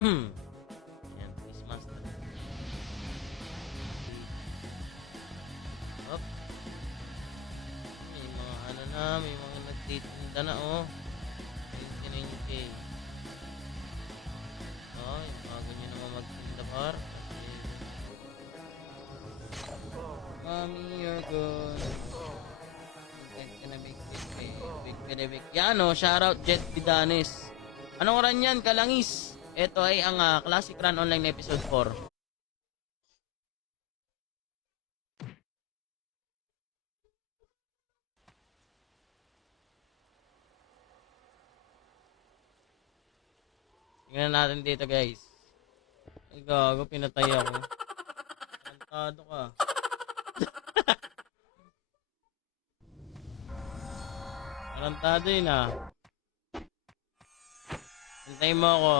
Ayan, Christmas na. Up. May mga ano na, may mga nagtitinda na oh. 99K. Oh, yung mga ganyan naman magtinda par. Mommy, you're good. Big. Yan oh, shoutout Jet Vidanes. Anong run yan, Kalangis? Ito ay ang Classic Run Online Episode 4. Tingnan natin dito guys. Ay gago, pinatay ako. Kantado ka. Kantado yun ah. Hintayin mo ako.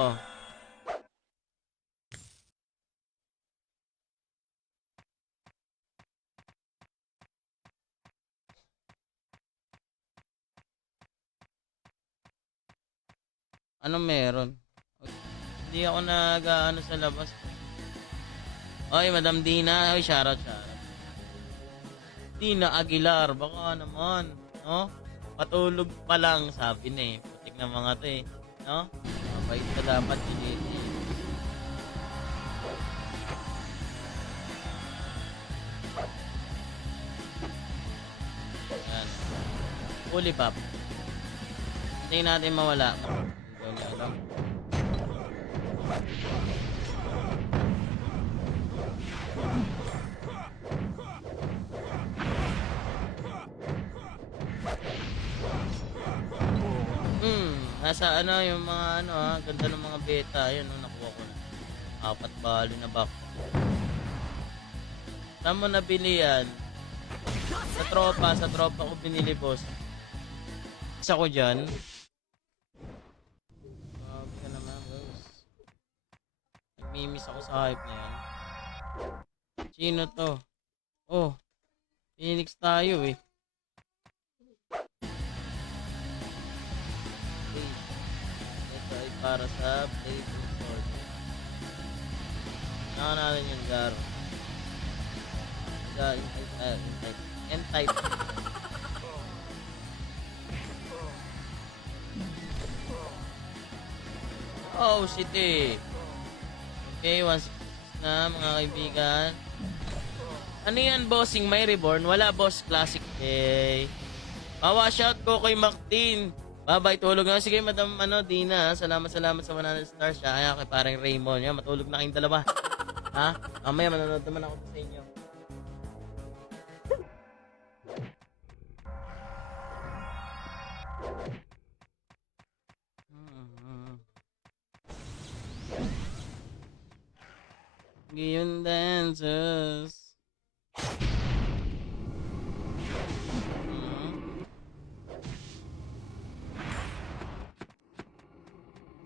Anong meron? Hindi ako nag-ano sa labas. Oy, Madam Dina. Oy, shoutout. Dina Aguilar. Baka naman. No? Patulog pa lang. Sabi na eh. Putik na mga to eh. No? Mabait ka dapat. Giniti. Yan. Uli pop. Hindi natin mawala. Hindi niya alam. Nasa ano yung mga ano ganda ng mga beta. Ayun, nakuha ko na. 4 bali na back. Saan mo nabili yan? Sa tropa ko binili boss. Isa ko dyan. Grabe ka naman boss. Nagmimiss ako sa hype na yan. Sino to? Oh, Phoenix tayo eh. Ito ay para sa Blade of Sword. Naka natin yung Garo. N-type. Oh, shit eh. Okay, 166 na mga kaibigan. Ano yan, bossing? May reborn? Wala, boss. Classic. Okay. Shout ko kay Mactin. Bye-bye, tulog na. Sige, Madam Dina. Salamat sa 100 stars. Kaya kay parang Raymond. Yan, matulog na kayong dalawa. Ha? Mamaya, manonood naman ako sa inyo. Giyon dancers.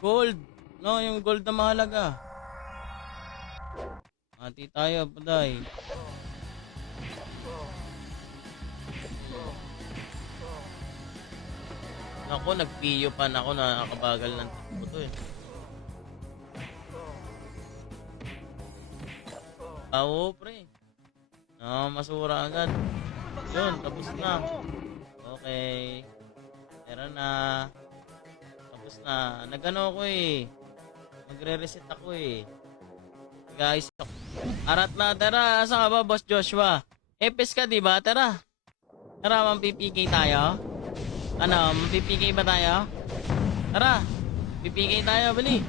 Gold. No, yung gold na mahalaga. Mati tayo, paday. Ako, nagpiyo pa na ako. Nakakabagal ng tipo to eh. Oo, pre. Masura agad. Yun, tapos na. Okay. Tara na. Tapos na. Nagano ako eh. Magre-reset ako eh. Guys, arat na. Tara, asa ka ba, Boss Joshua? Epes ka, diba? Tara. Tara, mampipigay tayo. Ano, mampipigay ba tayo? Tara. Pipigay tayo, bali.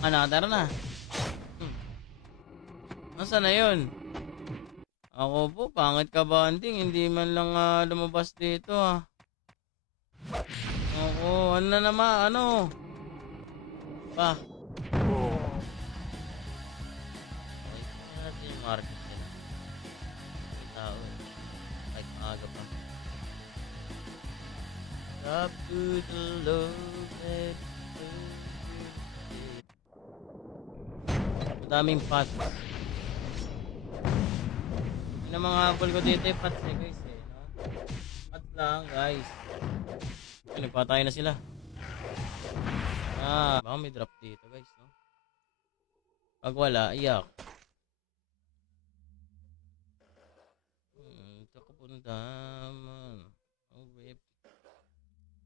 Ano, tara na. Nasaan na yun? Ako po, pangit ka banding. Hindi man lang lumabas dito Ako, ano na naman, ano? Pa. Okay, tingnan natin yung market nila. May tao eh. Kahit maaga pa. Up to the loaded. Madaming pots. Yung mga apple ko dito eh, pots eh guys eh. No? Pots lang guys. Ay, nagpatay na sila. Baka may drop dito guys, no? Pag wala, iyak. Ito ko punta. Oh, web.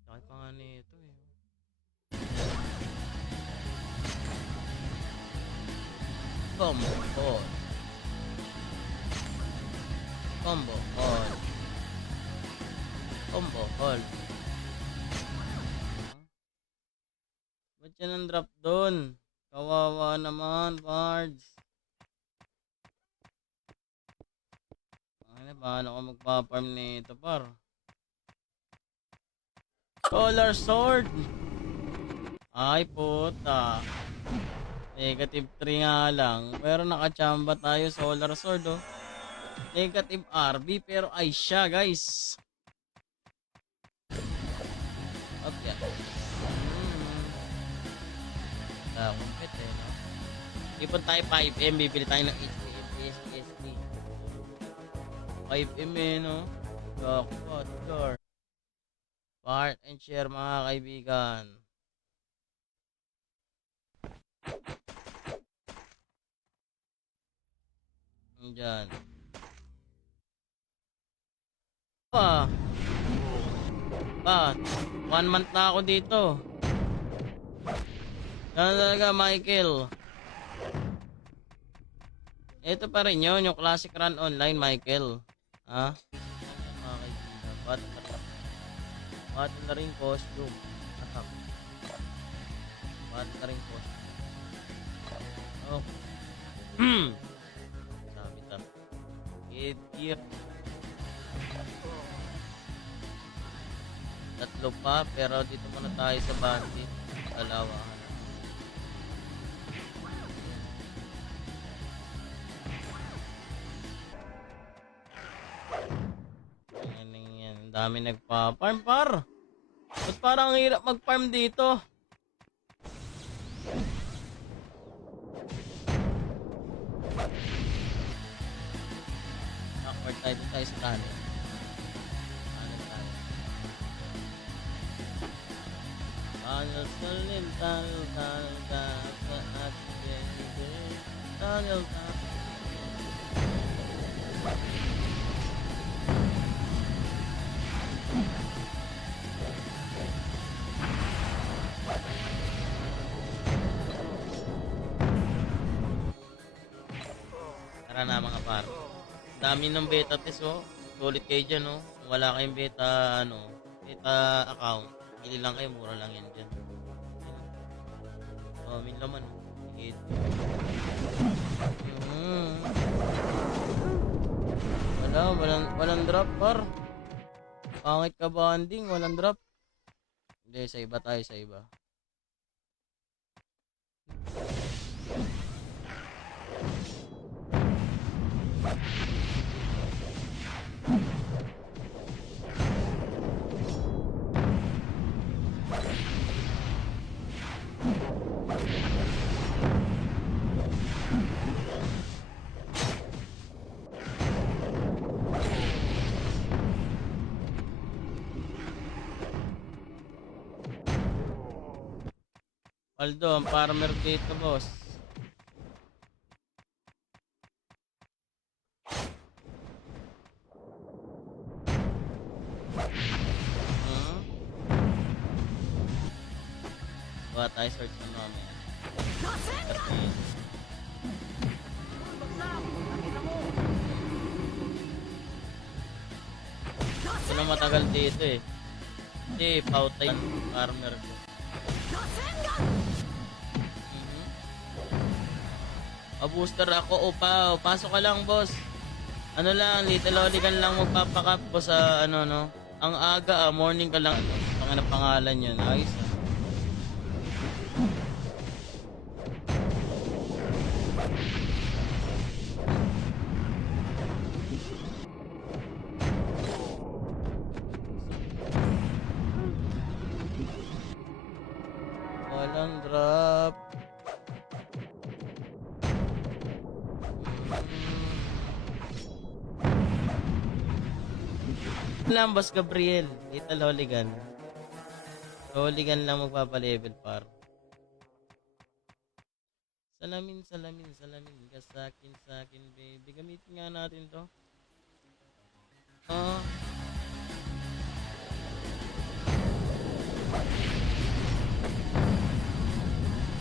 Laki pa nga nito eh. Combo on. Combo on. Combo on. Ba't yan ang drop doon? Kawawa naman, Bards. Ano, paano ko magpa-farm nito, par? Solar Sword! Ay, puta. Negative 3 nga lang. Pero nakachamba tayo, Solar Sword, oh. Negative RB, pero ay siya, guys. Okay. Kumpit eh, no? Ipon tayo 5M, bibili tayo ng HPSD. 5M eh, no? Jackpot, sure. Part and share, mga kaibigan. Diyan. Pa. 1 month na ako dito. Ano talaga, Michael? Ito pa rin yun, yung classic run online, Michael. Ha? Mga kaibigan. Ba't na rin costume? Atak. Ba't na rin costume? Oh. Sabi ta. Gear. Tatlo pa, pero dito muna tayo sa bandit. Dalawa. Ang dami nagpa-farm, par. Ba't parang ang hirap mag-farm dito? Backward tayo sa kanan. Tunnel, tara na mga par. Dami ng beta test, oh. Sulit kayo dyan, oh. Kung wala kayong beta, beta account, bili lang kayo, mura lang yan dyan. Oh, min laman, oh. Higit. Walang drop, par. Pangit ka banding, walang drop. Hindi, sa iba tayo, sa iba. Aldo, ang farmer dito, boss. Bawa tayo search na mamaya. Ito na matagal dito eh. Hindi, pautay yung farmer ko. Booster ako, upaw. Pasok ka lang, boss. Ano lang, little oligan lang magpapakap po sa ano, no? Ang aga, morning ka lang. Ano pangalan yun? Ayos, ah. Walang drop. Lang, Boss Gabriel. Little Holigan. Holigan lang magpapalevel par. Salamin ka sa akin, baby. Gamitin nga natin to. Oh,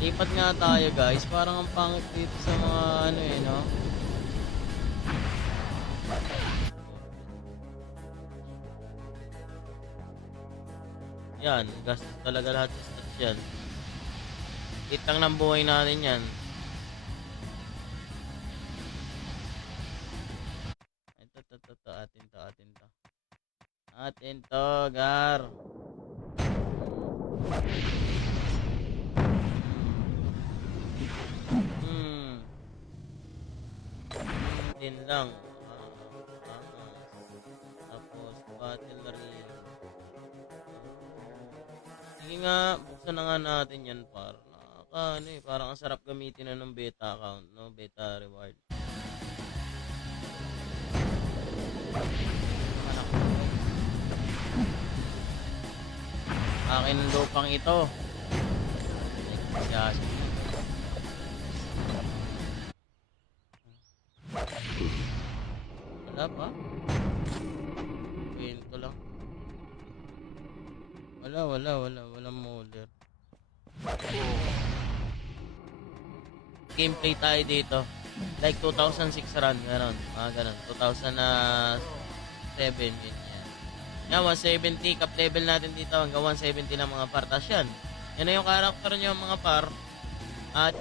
lipat nga tayo guys. Parang ang pangit dito sa mga ano eh, no? Yan, gastos talaga lahat sa stats yan. Kitang ng buhay natin yan. Ito, atin to. Atin to, Gar. Hmm. Din lang. Tapos, battle ring. Sige nga, buksan na nga natin yan par. Ano eh, parang ang sarap gamitin na ng beta account, no? Beta reward. Akin ang lupang ito. Yes. Wala pa? Kwento lang. Walang molder. Gameplay tayo dito. Like 2006 run, gano'n. Gano'n. 2007, yun yan. Yan, 170. Cap level natin dito. Hanggang 170 lang mga par. Tas yan. Yan na yung character nyo mga par. At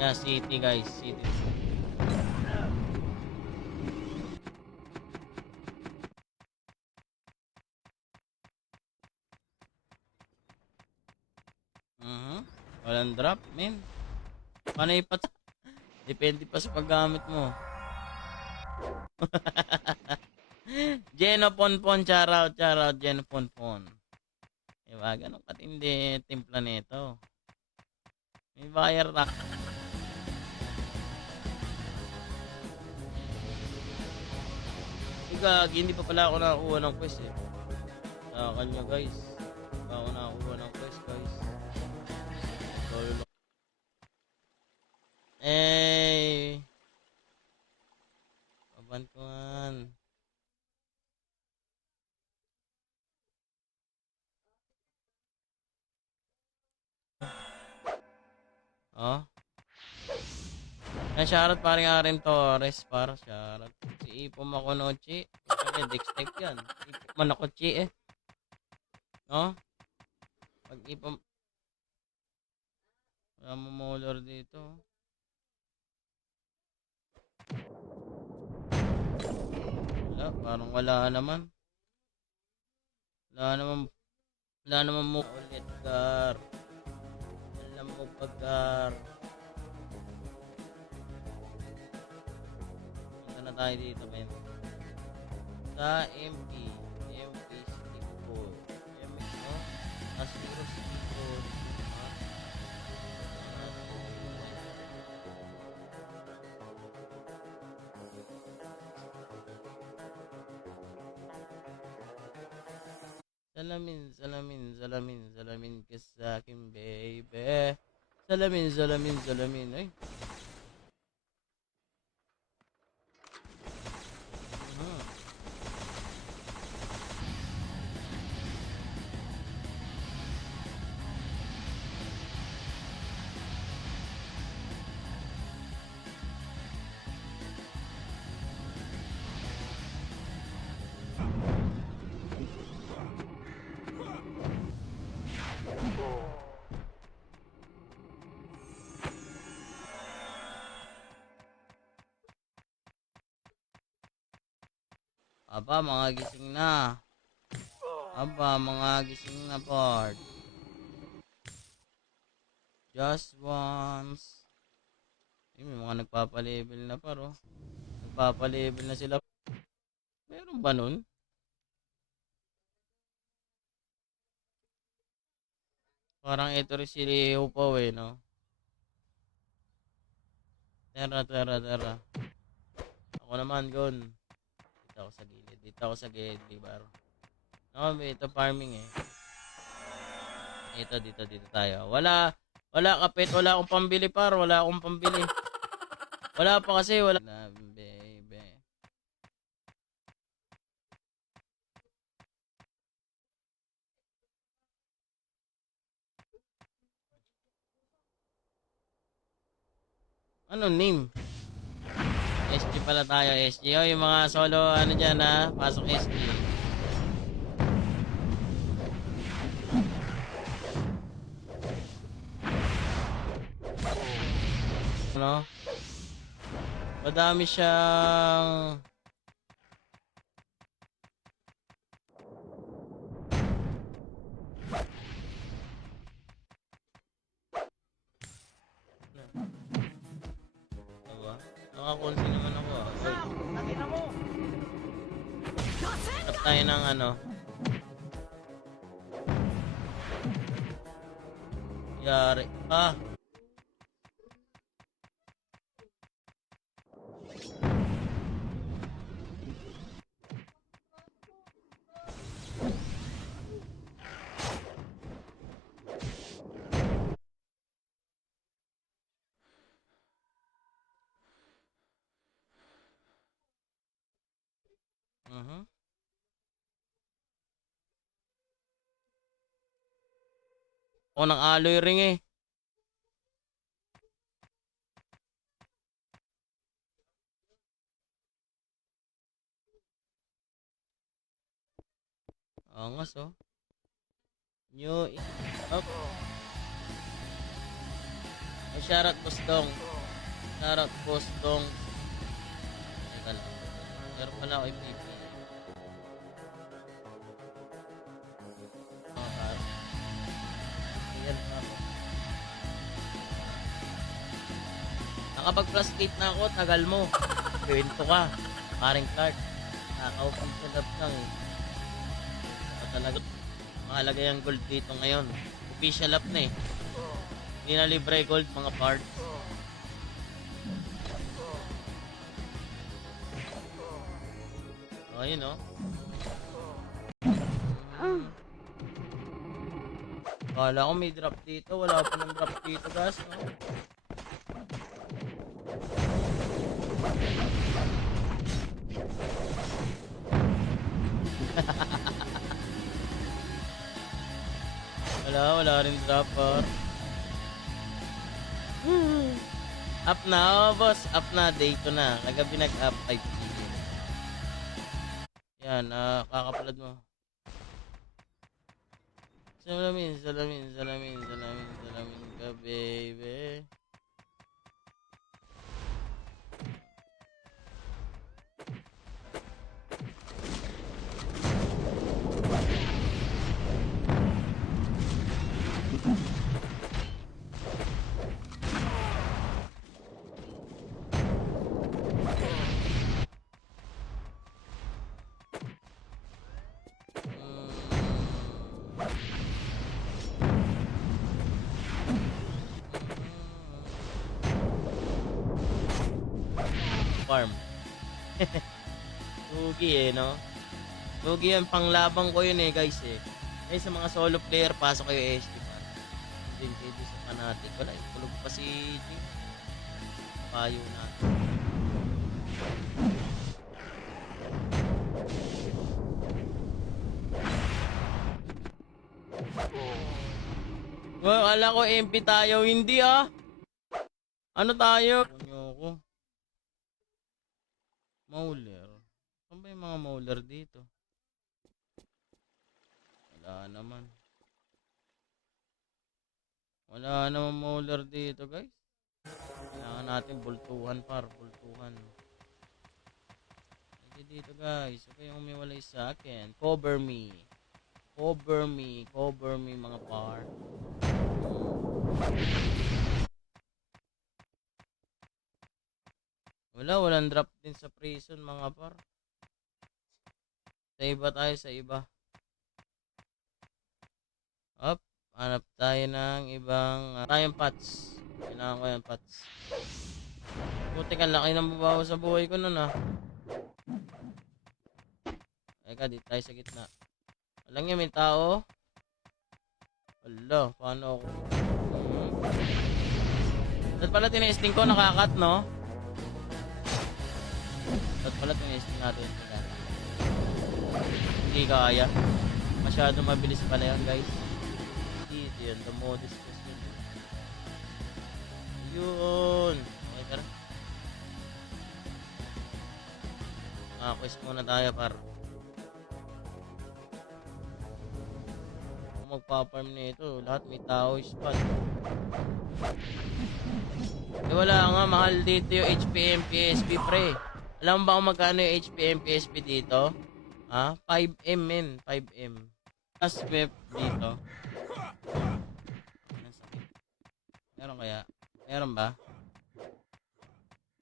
yeah, city guys. City. Walang drop, men. Paano ipat? Depende pa sa paggamit mo. Geno Ponpon, shoutout, Geno Ponpon. Diba, ganun katindi timpla nito. May buyer rack. Hindi pa pala ako nakakuha ng quest eh. Sa kanya guys. Hindi pa ako nakakuha ng quest guys. Eh, pabantuan. Oh. Shoutout paring Aren Torres para shoutout. Si Ipo Makonochi. Kasi Dex type yan. Ipo Manakochi eh. No? Pag Ipo... Wala mo molar dito. Parang wala naman. Wala naman mo ulit, Gar. Alam mo pa, Gar. Punta na tayo dito, men. Sa MP stick ko. MP, no? Siguro stick ko. Salamin ka sa akin, baby. Salamin. Ay. Aba, mga gising na. Part. Just once. May mga nagpapalevel na paro. Nagpapalevel na sila. Meron ba nun? Parang ito rin si Leo pa eh, no? Tara. naman, Gon. Dito ako sa gilid. Dito ako sa gilid, Bibar. No, ito farming eh. Dito tayo. Wala kapit. Wala akong pambili, par. Wala akong pambili. Wala pa kasi. Wala. Baby. Ano name? SG pala tayo, SG. O, yung mga solo, ano dyan ha. Pasok SG. Ano? Madami siyang... Diba? Nakakonsi naman ako ah. Tap tayo ng ano. Yari. Ah! O, ng alloy ring eh. Angas oh. New up. Oh, shoutout Postong. Shoutout Postong. Teka lang. Meron pala ako i-PP. Mga karo. Ayan pa ako. Nakapag plus 8 na ako, tagal mo. Kwento ka. Paring Clark. Naka-open sa lab lang eh. Talaga mahalaga yung gold dito ngayon. Official up na eh. Hindi na libre gold mga parts. Oh, yun oh. Kala ko may drop dito. Wala pa ng drop dito guys. No? Wala rin dropper. Up na, oh boss. Up na, day 2 na. Kagabi nag-up 5 PM. Yan, kakapalad mo. Salamin ka, baby. Farm. Lugi eh, no? Lugi yan, panglabang ko yun eh, guys eh. Eh, sa mga solo player, pasok kayo SD pa. Din kayo sa fanatic. Wala eh, tulog pa si Jim. Payo natin. Well, ala ko MP tayo, hindi ah. Ano tayo? Ako. Mauler. Saan ba yung mga mauler dito? Wala naman. Wala naman mauler dito guys. Kailangan natin bultuhan par. Bultuhan. Hindi dito guys. Huwag kayong umiwalay sa akin. Cover me. Cover me. Cover me mga par. Walang drop din sa prison mga par. Sa iba tayo, sa iba. Up, hanap tayo ng ibang tayong pots. Kailangan ko yung pots. Buti ka, laki ng babawa sa buhay ko nun ah. Teka, dito tayo sa gitna. Walang yan, may tao. Wala, paano ako? Dapat pala tinesting ko, nakakat, no? Dapat pala tinesting natin. Hindi kaya. Masyado mabilis pala yan, guys. Dito yun, the modest question. Yun. Okay, tara. Quiz muna tayo, par. Kung magpa-farm na ito, lahat may tao spot. Eh, wala nga, mahal dito yung HPM PSP, pre. Alam mo ba kung magkano yung HPM PSP dito? Ha? 5M, men. 5M. Tapos web dito. Ang sakit. Meron kaya? Meron ba?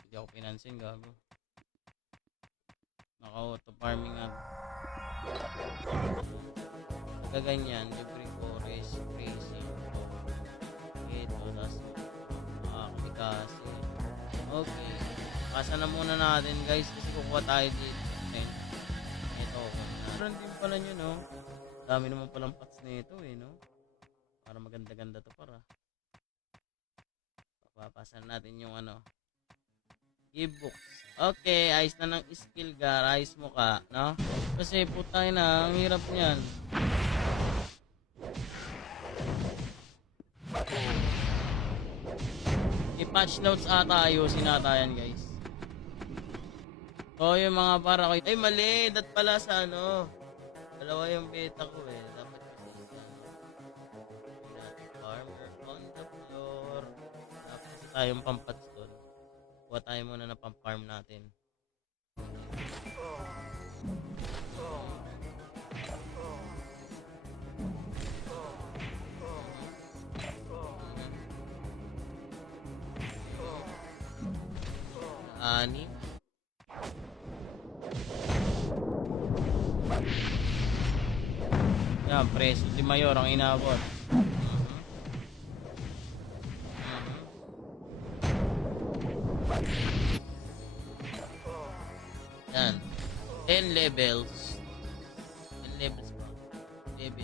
Hindi ako pinansin, gago. Naka-auto farming nga. Pagkaganyan, libre forest, grazing. Ito, tapos makakapikasi. Okay. Pasa na muna natin, guys, kasi kukuha tayo dito. Okay. Ito, meron din pala nyo, no? Dami naman palang pots nito, eh, no? Para maganda-ganda to, para. Papapasan natin yung ano. E-books. Okay, ayos na ng skill, gar. Ayos mo ka, no? Kasi putay na, ang hirap niyan. I-patch notes ata, ayusin ata yan, guys. So, yung mga para ko. Ay, mali. Dat pala sa ano. Dalawa yung beta ko, eh. Dapat kasi sa farmer on the floor. Dapat kasi tayong pampats doon. Kuha tayo muna na pamparm natin. Ani. Yan, preso di mayor ang inabot. Yan. 10 levels. 10 levels pa. 11.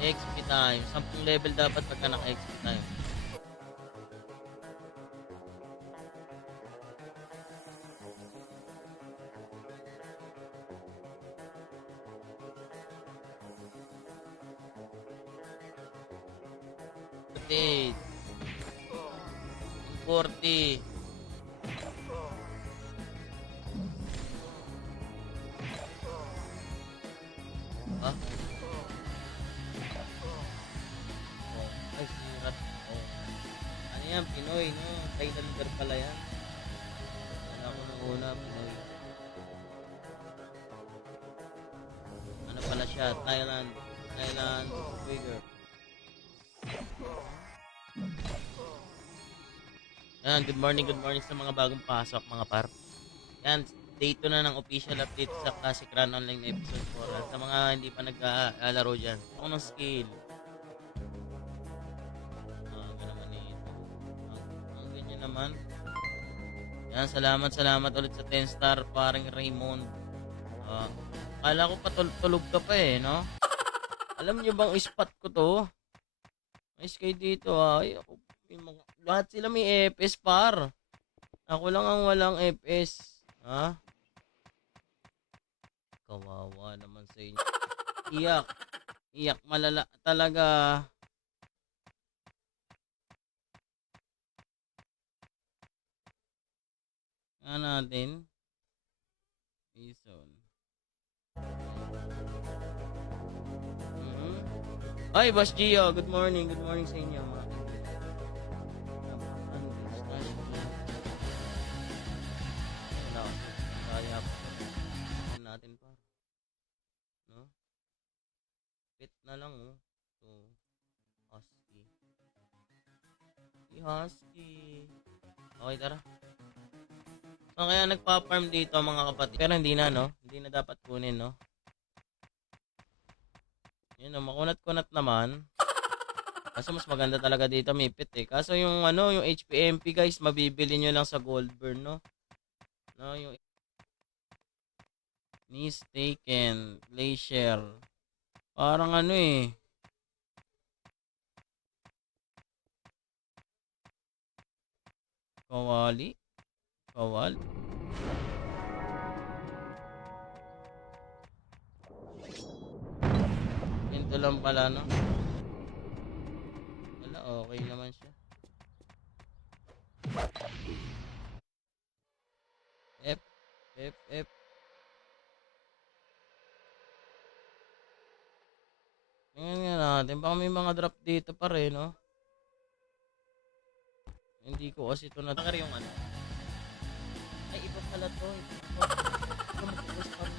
XP time. 10 level dapat pagka naka-XP time. Okay. 40. Ha? Oh, ay, sirat. Oh. Ano yan? Pinoy, no? Thailander pala yan. Wala ko nung una, Pinoy. Ano pala siya? Thailand. Uyghur. Yan, good morning sa mga bagong pasok, mga par. Yan, day 2 na ng official update sa Classic Run Online episode 4. At sa mga hindi pa nag-aalaro dyan, ako ng skill. Naman ito. Ang ganyan naman. Yan, salamat ulit sa 10 star, parang Raymond. Kala ko pa tulog ka pa eh, no? Alam niyo bang spot ko to? Nice kayo dito, ay ako. Lahat sila may FS, par. Ako lang ang walang FS. Ha? Kawawa naman sa inyo. Iyak malala talaga. Nga natin. Reason. Ay, Boss Gio, good morning sa inyo, mga natin pa. No? Pit na lang, oh. So, husky. Husky. Okay, tara. So, kaya nagpa-farm dito, mga kapatid. Pero hindi na, no? Hindi na dapat kunin, no? Yun, no? Makunat-kunat naman. Kaso mas maganda talaga dito Mipit eh. Kaso yung ano, yung HPMP guys, mabibili nyo lang sa Goldburn, no? No, yung Mistaken, Glacier. Parang ano eh. Kawali? Kawal? Pinto lang pala, no? Wala, okay naman siya. F, F, F. Tingnan nga natin, baka may mga drop dito pa rin, no? Hindi ko kasi ito na yung ano. Ay, iba pala to. Iba mag-post pa rin.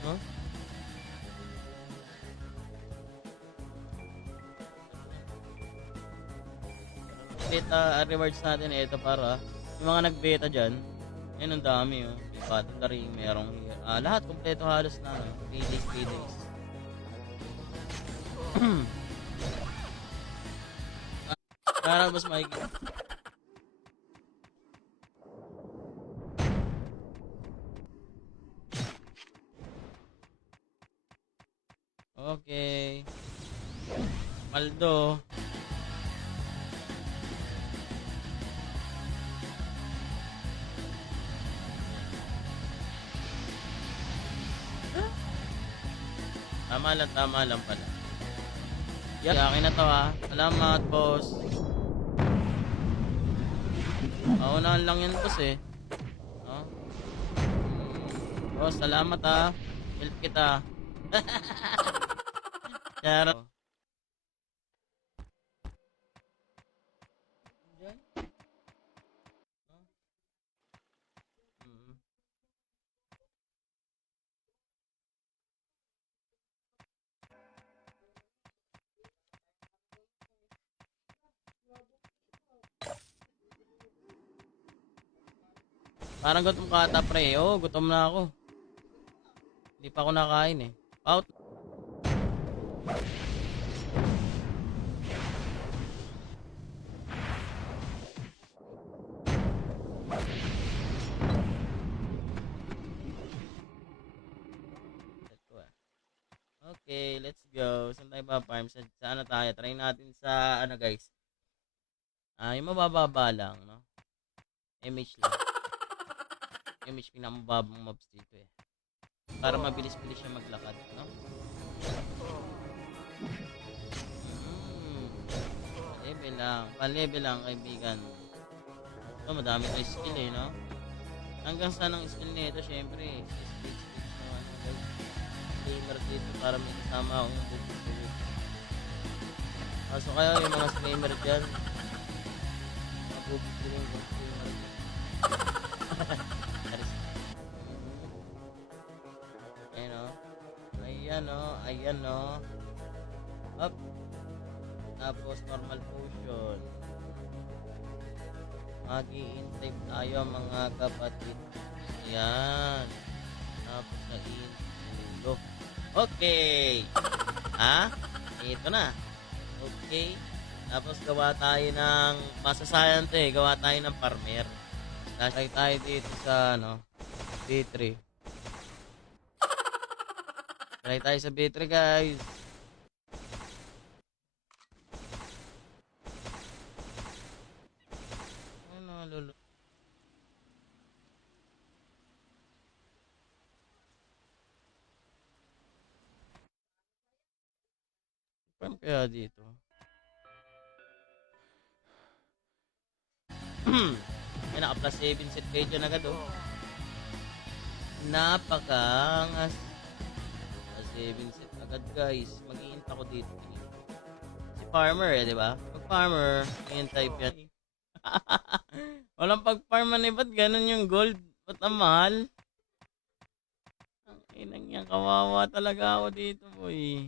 No? Beta rewards natin ito para yung mga nagbeta dyan. Ayun, ang dami oh. Battery, merong lahat kompleto halos na no? Paydays. Para mas makikita. Okay. Maldo. Tama lang pala. Yeah, akin na to ha. Salamat, boss. Maunahan lang yan, boss eh. No? Boss, salamat ha. Help kita. Charot. Diyan? No? Mm. Parang gutom ka ata pre. Oo, gutom na ako. Hindi pa ako nakain eh. Out. Okay, let's go. Saan tayo ba farm? Sa ano tayo? Try natin sa ano guys. Yung mabababa lang, no? MH lang. MH pinakamababang mobs dito eh. Para mabilis-bilis siya maglakad, no? Level lang kaibigan. Ito, madami tayo skill eh, no? Hanggang saan ang skill nito, syempre. Speed no, ano, guys. Gamer dito para may kasama akong nagtutulog. Kaso kaya yung mga streamer dyan, mga bubig yung streamer dyan. Ayan o. Up. Tapos normal potion. Mag-i-intake tayo mga kapatid. Ayan. Tapos na-intake. Okay. Ito na. Okay. Tapos gawa tayo ng masasayan to eh. Gawa tayo ng farmer. Lasay tayo dito sa ano, B3. Try tayo sa B3 guys. Ano lolo? Farm kaya dito? Ay, naka-plus 7 set kayo dyan agad oh. Napakangas. Plus 7 set agad guys. Mag-i-int ako dito. Si farmer eh, di ba? Pag farmer, int type yan. Walang pag-farman eh, ba't ganun yung gold? Ba't ang mahal? Ang inang yan, kawawa talaga ako dito boy.